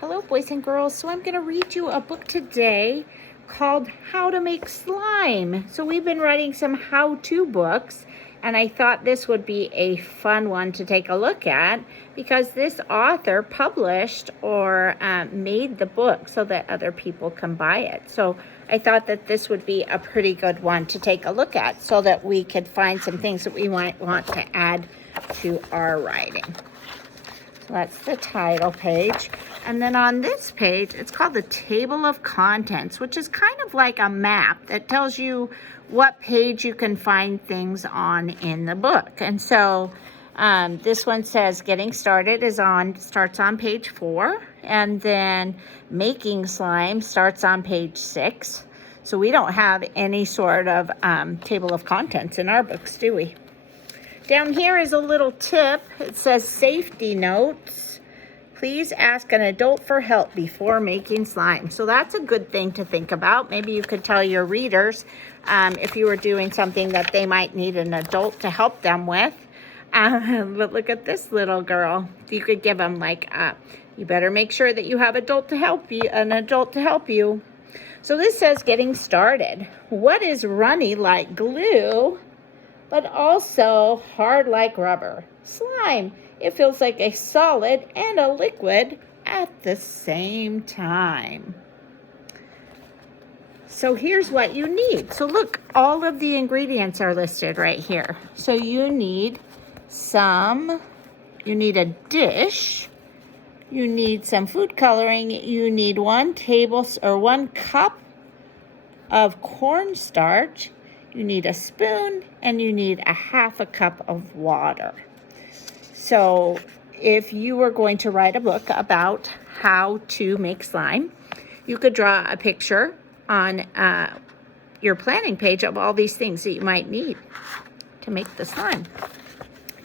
Hello, boys and girls. So I'm going to read you a book today called How to Make Slime. So we've been writing some how-to books, and I thought this would be a fun one to take a look at because this author published or made the book so that other people can buy it. So I thought that this would be a pretty good one to take a look at so that we could find some things that we might want to add to our writing. That's the title page. And then on this page, it's called the Table of Contents, which is kind of like a map that tells you what page you can find things on in the book. And so this one says Getting Started starts on page 4. And then Making Slime starts on page 6. So we don't have any sort of table of contents in our books, do we? Down here is a little tip. It says safety notes. Please ask an adult for help before making slime. So that's a good thing to think about. Maybe you could tell your readers if you were doing something that they might need an adult to help them with. But look at this little girl. You could give them like, you better make sure that you have an adult to help you. So this says Getting Started. What is runny like glue, but also hard like rubber? Slime. It feels like a solid and a liquid at the same time. So here's what you need. So look, all of the ingredients are listed right here. So you need a dish, you need some food coloring, you need 1 cup of cornstarch, you need a spoon, and you need a 1/2 cup of water. So if you were going to write a book about how to make slime, you could draw a picture on your planning page of all these things that you might need to make the slime.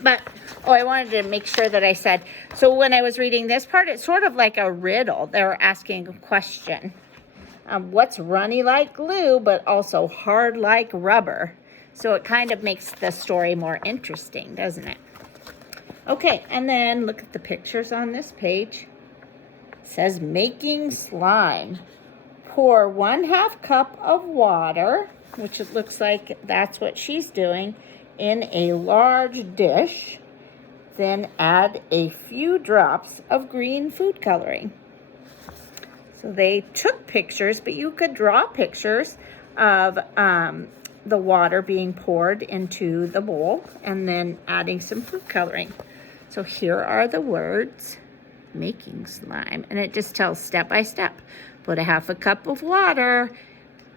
But, I wanted to make sure that I said, so when I was reading this part, it's sort of like a riddle. They were asking a question. What's runny like glue, but also hard like rubber? So it kind of makes the story more interesting, doesn't it? Okay, and then look at the pictures on this page. It says Making Slime. Pour 1/2 cup of water, which it looks like that's what she's doing, in a large dish. Then add a few drops of green food coloring. So they took pictures, but you could draw pictures of the water being poured into the bowl and then adding some food coloring. So here are the words, making slime. And it just tells step by step. Put 1/2 cup of water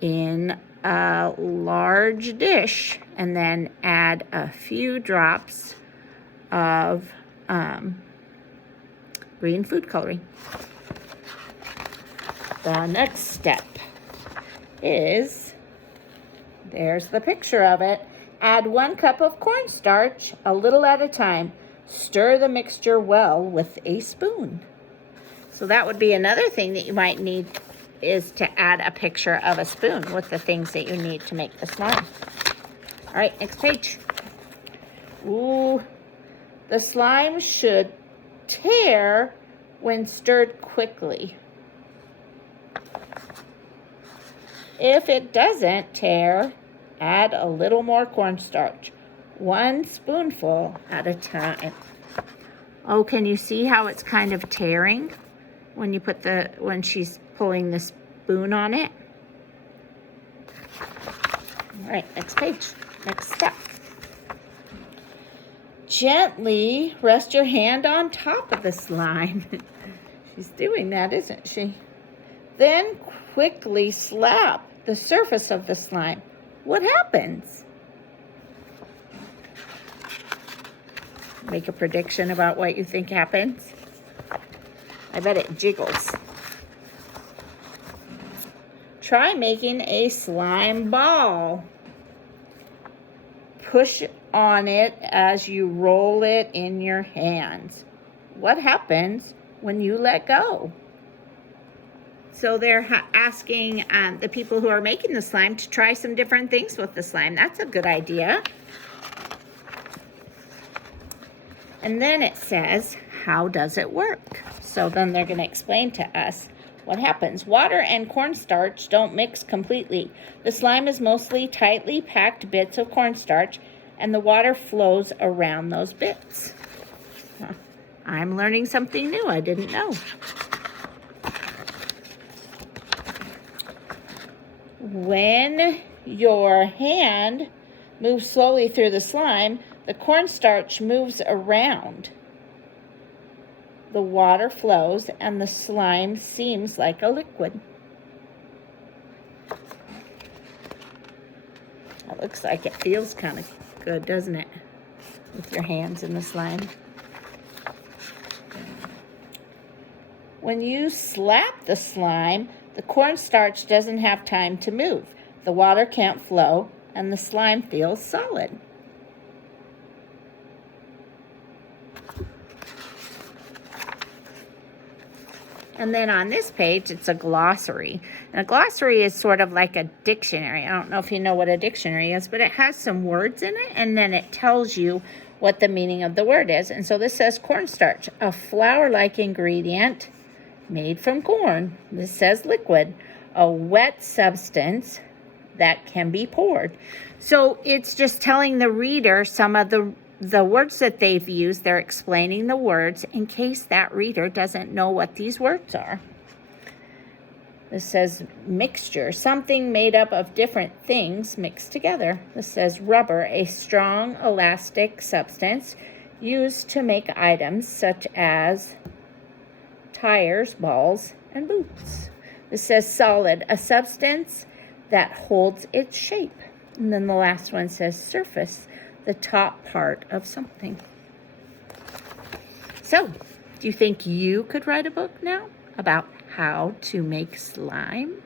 in a large dish and then add a few drops of green food coloring. The next step is, there's the picture of it. Add 1 cup of cornstarch, a little at a time. Stir the mixture well with a spoon. So that would be another thing that you might need, is to add a picture of a spoon with the things that you need to make the slime. All right, next page. Ooh, the slime should tear when stirred quickly. If it doesn't tear, add a little more cornstarch, 1 spoonful at a time. Oh, can you see how it's kind of tearing when you when she's pulling the spoon on it? All right, next page, next step. Gently rest your hand on top of the slime. She's doing that, isn't she? Then quickly slap the surface of the slime. What happens? Make a prediction about what you think happens. I bet it jiggles. Try making a slime ball. Push on it as you roll it in your hands. What happens when you let go? So they're asking the people who are making the slime to try some different things with the slime. That's a good idea. And then it says, how does it work? So then they're going to explain to us what happens. Water and cornstarch don't mix completely. The slime is mostly tightly packed bits of cornstarch, and the water flows around those bits. I'm learning something new I didn't know. When your hand moves slowly through the slime, the cornstarch moves around. The water flows and the slime seems like a liquid. It looks like it feels kind of good, doesn't it? With your hands in the slime. When you slap the slime, the cornstarch doesn't have time to move. The water can't flow and the slime feels solid. And then on this page, it's a glossary. Now, a glossary is sort of like a dictionary. I don't know if you know what a dictionary is, but it has some words in it, and then it tells you what the meaning of the word is. And so this says cornstarch, a flour-like ingredient made from corn. This says liquid, a wet substance that can be poured. So it's just telling the reader some of the words that they've used. They're explaining the words in case that reader doesn't know what these words are. This says mixture, something made up of different things mixed together. This says rubber, a strong elastic substance used to make items such as tires, balls, and boots. This says solid, a substance that holds its shape. And then the last one says surface, the top part of something. So, do you think you could write a book now about how to make slime?